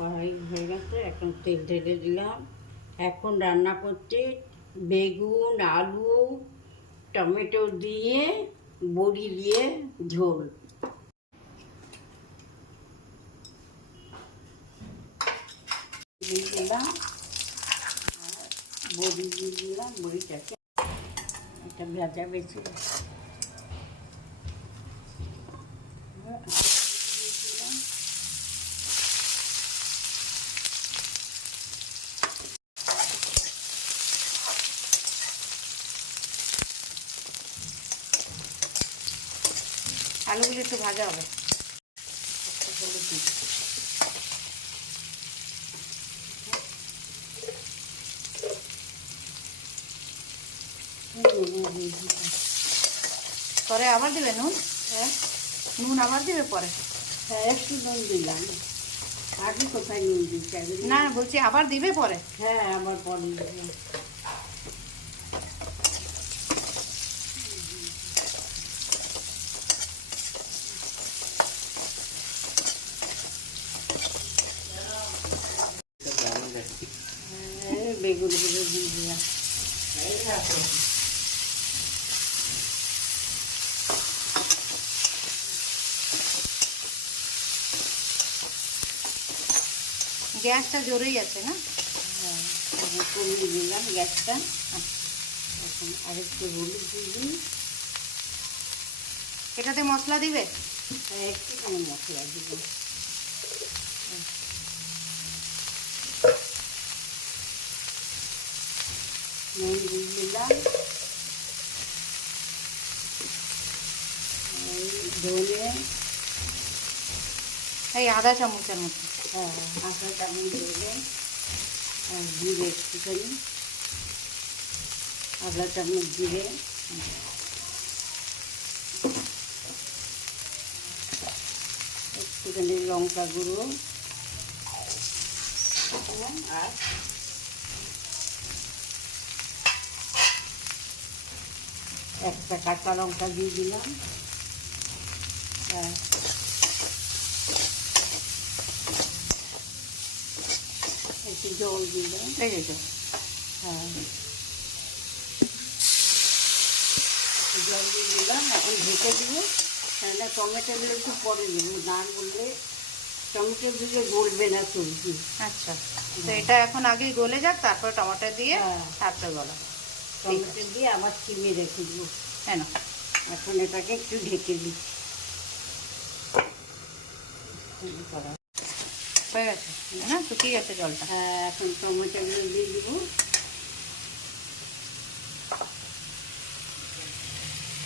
কড়াই হয়ে গেছে, এখন তেল ঢেলে দিলাম। এখন রান্না করছি বেগুন, আলু, টমেটো দিয়ে বড়ি দিয়ে ঝোল। দিয়ে দিলাম আর বড়ি দিয়ে দিলাম। বড়িটাকে একটা ভাজা বেছে আলুগুলো একটু ভাজা হবে। পরে আবার দিবে নুন? হ্যাঁ, নুন আবার দিবে পরে? হ্যাঁ, একটু নুন দিলাম। আগে কোথায় নুন দিচ্ছি? না বলছি আবার দিবে পরে? হ্যাঁ, আবার পরে দিলাম। বেগুনগুলো দিয়ে দিলাম। গ্যাসটা জোরেই আছে না? হ্যাঁ, এখন কমিয়ে দিলাম গ্যাসটা। এখন আরেকটু হলুদ দিয়ে দিই। এটাতে মশলা দিবে? একটুখানি মশলা দিব। নুন দিয়ে দিলাম। ধনে, এই আধা চামচের মতো। হ্যাঁ, আধা চামচ দেবেন। আর জিরে একটুখানি, আধা চামচ জিরে, একটুখানি লঙ্কা গুঁড়ো, আর একটা কাঁচা লঙ্কা দিয়ে দিলাম। আর একটু জল দিলাম। এই যে হ্যাঁ, একটু জল দিয়ে দিলাম। এখন ঢেকে দিব। তাহলে টমেটোগুলো একটু পরে দেবো, না বললে টমেটো দিলে গলবে না সবজি। আচ্ছা, তো এটা এখন আগে গলে যাক, তারপর টমেটো দিয়ে হ্যাঁ, তারপরে গলা। টমেটো দিয়ে আবার চিবিয়ে রেখে দেবো। কেন? এখন এটাকে একটু ঢেকে দিই। হয়ে গেছে না? শুকিয়ে গেছে জলটা। হ্যাঁ, এখন টমেটোগুলো দিয়ে দিব।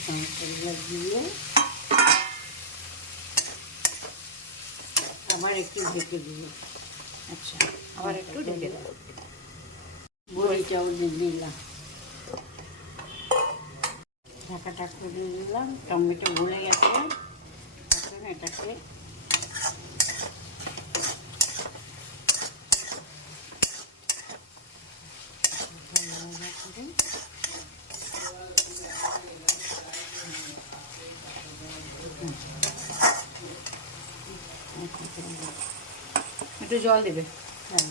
টমেটোগুলো দিয়ে আবার একটু ঢেকে দিব। আচ্ছা, আবার একটু ঢেকে দেবো। বড়িটাও দিয়ে দিলাম। ঢাকাটা করে দিলাম। টমেটো গলে গেছে। এখন এটাকে একটু জল দেবে। হ্যাঁ,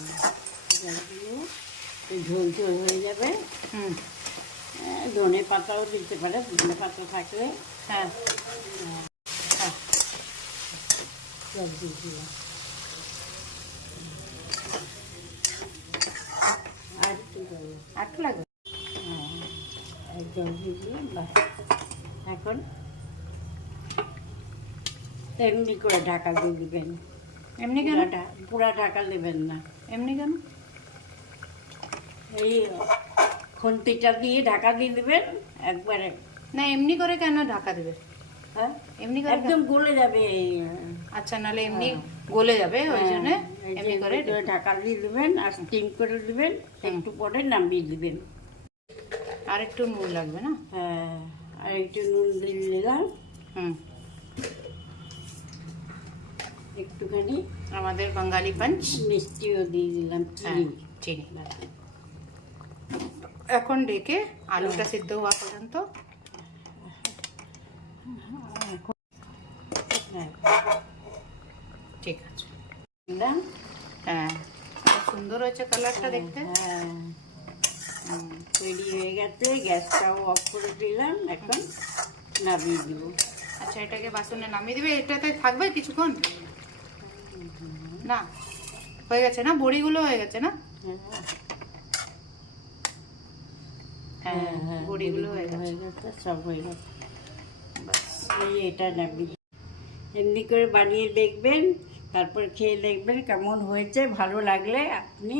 জল দিয়ে ঝোল ঝোল হয়ে যাবে। ধনে পাতাও দিতে পারে, ধনে পাতা থাকলে। হ্যাঁ, জল দিয়ে দিলাম। আর একটু জল, আটটু লাগবে। হ্যাঁ, জল দিয়ে দিলাম। বাস, এখন এমনি করে ঢাকা দিয়ে দিবেন। এমনি কেন? পুরা ঢাকা দেবেন না। এমনি কেন? এই খুন্তিটা দিয়ে ঢাকা দিয়ে দেবেন একবারে। না, এমনি করে কেন ঢাকা দেবে? হ্যাঁ, এমনি করে একদম গলে যাবে। আচ্ছা, নাহলে এমনি গলে যাবে, ওই জন্য এই যে এমনি করে ঢাকা দিয়ে দেবেন আর স্টিম করে দেবেন। একটু পরে নামিয়ে দিবেন। আর একটু নুন লাগবে না? হ্যাঁ, আর একটু নুন দিয়ে দিলাম। হুম, একটুখানি আমাদের বাঙালি পাঞ্চ। মিষ্টিও দিয়ে দিলাম, চিনি। চিনি। এখন ডেকে আলুটা সিদ্ধ হওয়া পর্যন্ত। হ্যাঁ, ঠিক আছে। দিলাম। হ্যাঁ, খুব সুন্দর হয়েছে কালারটা দেখতে। হ্যাঁ, তৈরি হয়ে গেছে, গ্যাসটাও অফ করে দিলাম, এখন নামিয়ে দিব। আচ্ছা, এটাকে বাসনে নামিয়ে দিবে। এটাতে থাকবে কিছুক্ষণ? না, হয়ে গেছে না, বড়িগুলো হয়ে গেছে না? হ্যাঁ, বড়িগুলো হয়ে গেছে। সব হয়ে গেছে। এই এটা নামিয়ে এমনি করে বানিয়ে দেখবেন, তারপর খেয়ে দেখবেন কেমন হয়েছে। ভালো লাগলে আপনি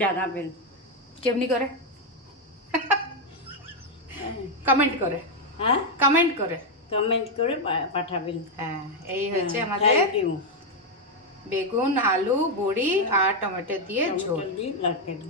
জানাবেন। কেমনি করে? কমেন্ট করে। হ্যাঁ, কমেন্ট করে। কমেন্ট করে পাঠাবেন। হ্যাঁ, এই হচ্ছে আমাদের থ্যাংক ইউ। বেগুন, আলু, বড়ি আর টমেটো দিয়ে ঝোল। দিয়ে তরকারি।